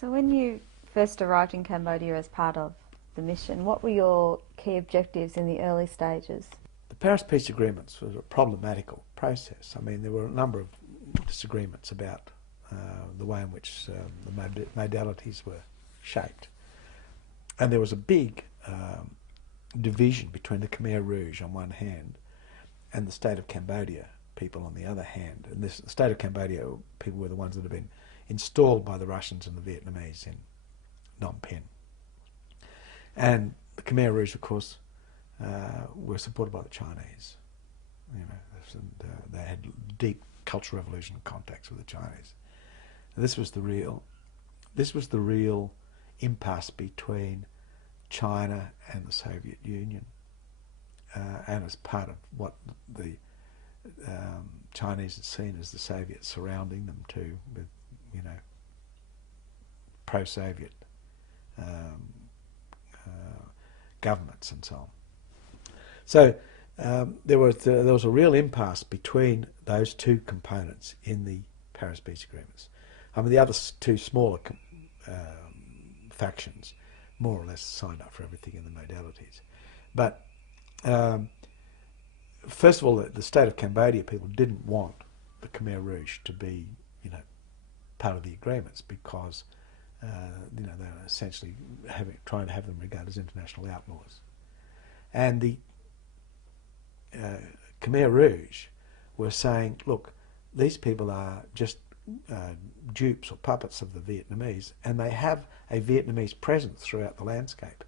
So when you first arrived in Cambodia as part of the mission, what were your key objectives in the early stages? The Paris Peace Agreements was a problematical process. I mean, there were a number of disagreements about the way in which the modalities were shaped. And there was a big division between the Khmer Rouge on one hand and the state of Cambodia people on the other hand. And the state of Cambodia people were the ones that had been installed by the Russians and the Vietnamese in Phnom Penh. And the Khmer Rouge, of course, were supported by the Chinese. You know, and, they had deep Cultural Revolution contacts with the Chinese. And this was the real impasse between China and the Soviet Union, and as part of what the Chinese had seen as the Soviets surrounding them too, with pro-Soviet governments and so on. So there was a real impasse between those two components in the Paris Peace Agreements. I mean, the other two smaller factions more or less signed up for everything in the modalities. But first of all, the state of Cambodia people didn't want the Khmer Rouge to be, part of the agreements because, they were essentially trying to have them regarded as international outlaws. And the Khmer Rouge were saying, look, these people are just dupes or puppets of the Vietnamese, and they have a Vietnamese presence throughout the landscape.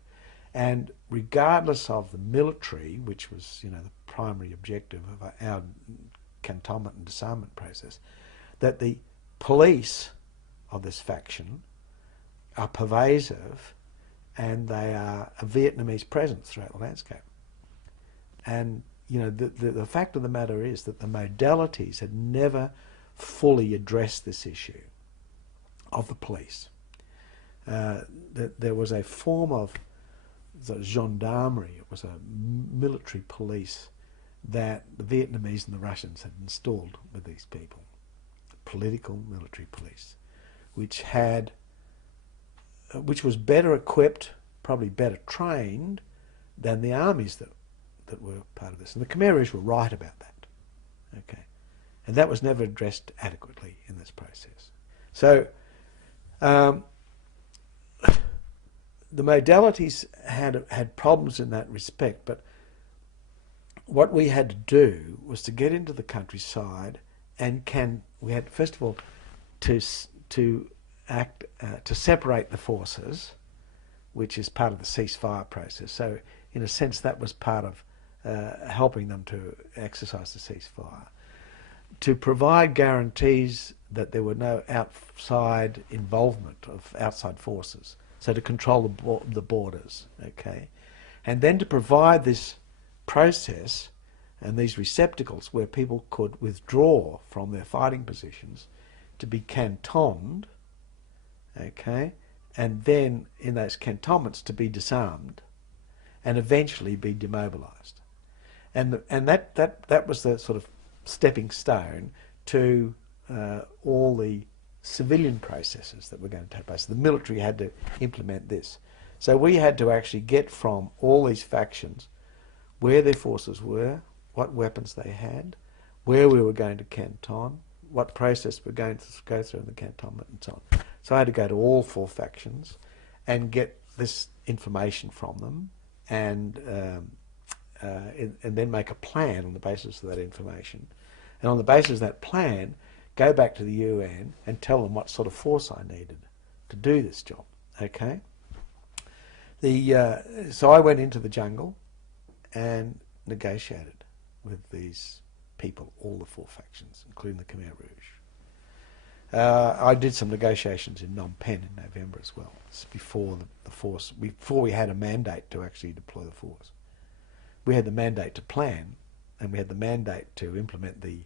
And regardless of the military, which was, the primary objective of our cantonment and disarmament process, that the police of this faction are pervasive and they are a Vietnamese presence throughout the landscape. And, the fact of the matter is that the modalities had never fully addressed this issue of the police. That there was a form of gendarmerie, it was a military police that the Vietnamese and the Russians had installed with these people, political military police, which was better equipped, probably better trained than the armies that were part of this. And the Khmer Rouge were right about that. Okay. And that was never addressed adequately in this process. So the modalities had problems in that respect, but what we had to do was to get into the countryside and we had first of all to separate the forces, which is part of the ceasefire process. So in a sense that was part of helping them to exercise the ceasefire. To provide guarantees that there were no outside involvement of outside forces, so to control the borders, okay, and then to provide this process and these receptacles where people could withdraw from their fighting positions to be cantoned, okay, and then in those cantonments to be disarmed and eventually be demobilised. And that was the sort of stepping stone to all the civilian processes that were going to take place. The military had to implement this. So we had to actually get from all these factions where their forces were, what weapons they had, where we were going to canton, what process we're going to go through in the cantonment and so on. So I had to go to all four factions and get this information from them and then make a plan on the basis of that information. And on the basis of that plan, go back to the UN and tell them what sort of force I needed to do this job. Okay? So I went into the jungle and negotiated with these people, all the four factions, including the Khmer Rouge. I did some negotiations in Phnom Penh in November as well. It's before the force, before we had a mandate to actually deploy the force. We had the mandate to plan, and we had the mandate to implement the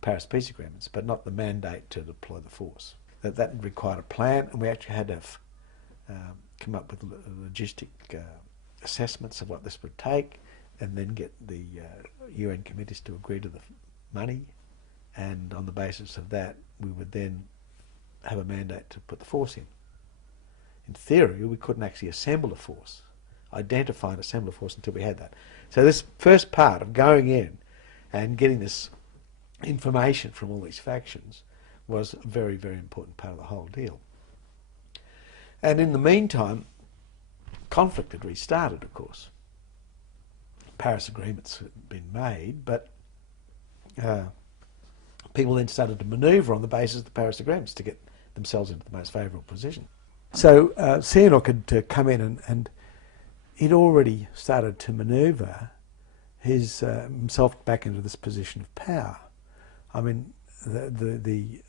Paris Peace Agreements, but not the mandate to deploy the force. That required a plan, and we actually had to come up with logistic assessments of what this would take, and then get the UN committees to agree to the money, and on the basis of that, we would then have a mandate to put the force in. in theory, we couldn't actually assemble a force, identify and assemble a force until we had that. So this first part of going in and getting this information from all these factions was a very, very important part of the whole deal. And in the meantime, conflict had restarted, of course. Paris agreements had been made, but people then started to manoeuvre on the basis of the Paris agreements to get themselves into the most favourable position. So Sihanouk had come in and he'd already started to manoeuvre himself back into this position of power. I mean, the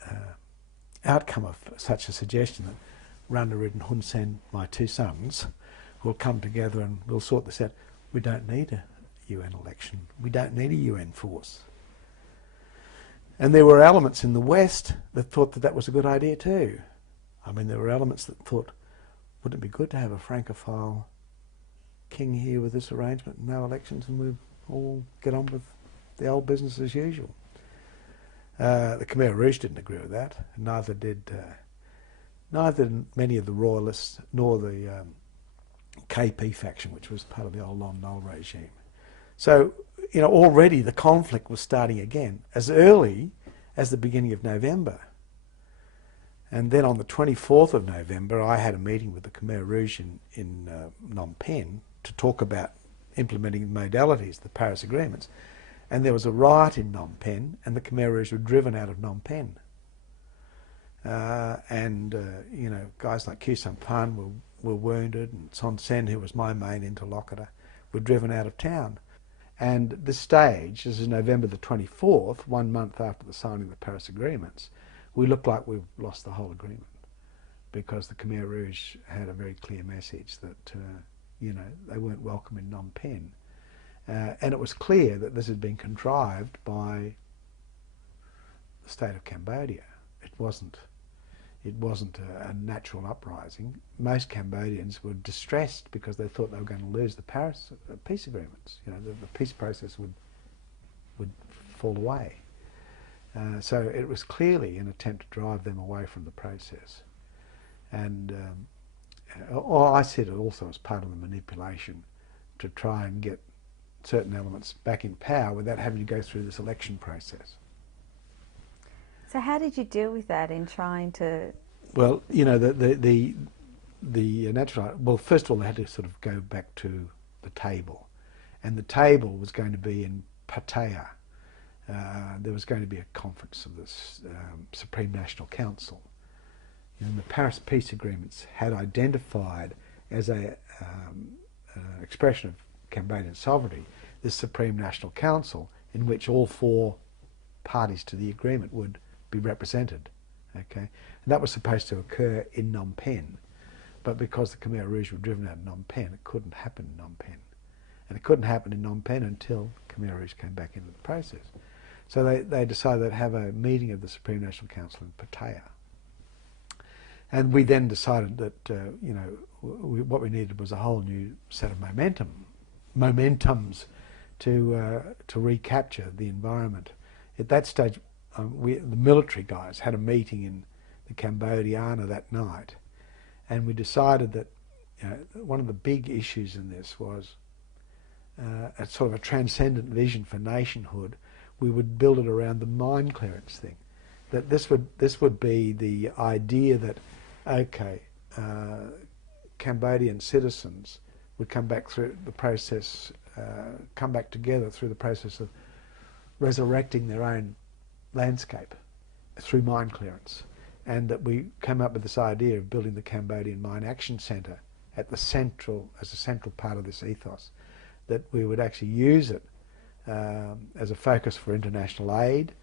outcome of such a suggestion that Ranariddh and Hun Sen, my two sons, will come together and we'll sort this out. We don't need a UN election. We don't need a UN force. And there were elements in the West that thought that that was a good idea too. I mean, there were elements that thought, wouldn't it be good to have a Francophile king here with this arrangement, no elections, and we all get on with the old business as usual. The Khmer Rouge didn't agree with that, and neither did many of the royalists nor the KP faction, which was part of the old Lon Nol regime. So, you know, already the conflict was starting again as early as the beginning of November. And then on the 24th of November, I had a meeting with the Khmer Rouge in Phnom Penh to talk about implementing modalities, the Paris agreements. And there was a riot in Phnom Penh, and the Khmer Rouge were driven out of Phnom Penh. You know, guys like Khieu Samphan were wounded, and Son Sen, who was my main interlocutor, were driven out of town. And at this stage, this is November the 24th, 1 month after the signing of the Paris agreements, we looked like we've lost the whole agreement, because the Khmer Rouge had a very clear message that, you know, they weren't welcome in Phnom Penh. And it was clear that this had been contrived by the state of Cambodia. It wasn't a natural uprising. Most Cambodians were distressed because they thought they were going to lose the Paris peace agreements. You know, the peace process would fall away. So it was clearly an attempt to drive them away from the process. And I said it also as part of the manipulation to try and get certain elements back in power without having to go through this election process. So how did you deal with that in trying to... Well, you know, the natural... Well, first of all, they had to sort of go back to the table. And the table was going to be in Pattaya. There was going to be a conference of this Supreme National Council. And the Paris peace agreements had identified as a expression of Cambodian sovereignty this Supreme National Council, in which all four parties to the agreement would be represented. Okay, and that was supposed to occur in Phnom Penh, but because the Khmer Rouge were driven out of Phnom Penh, it couldn't happen in Phnom Penh, and it couldn't happen in Phnom Penh until Khmer Rouge came back into the process. So they decided they'd have a meeting of the Supreme National Council in Pattaya, and we then decided that you know, what we needed was a whole new set of momentums to recapture the environment. At that stage, the military guys had a meeting in the Cambodiana that night, and we decided that, you know, one of the big issues in this was a sort of a transcendent vision for nationhood. We would build it around the mine clearance thing. That this would be the idea that, okay, Cambodian citizens would come back through the process, come back together through the process of resurrecting their own landscape through mine clearance, and that we came up with this idea of building the Cambodian Mine Action Centre at the central, as a central part of this ethos, that we would actually use it as a focus for international aid.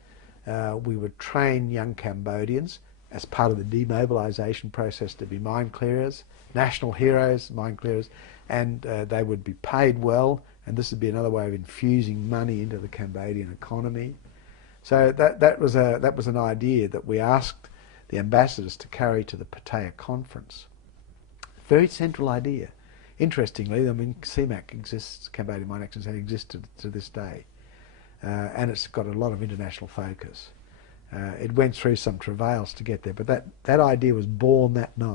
We would train young Cambodians as part of the demobilisation process to be mine clearers, national heroes, mine clearers, and they would be paid well, and this would be another way of infusing money into the Cambodian economy. So that was an idea that we asked the ambassadors to carry to the Pattaya conference. Very central idea. Interestingly, I mean, CMAC exists, Cambodian Mine Action Centre existed to this day, and it's got a lot of international focus. It went through some travails to get there, but that idea was born that night.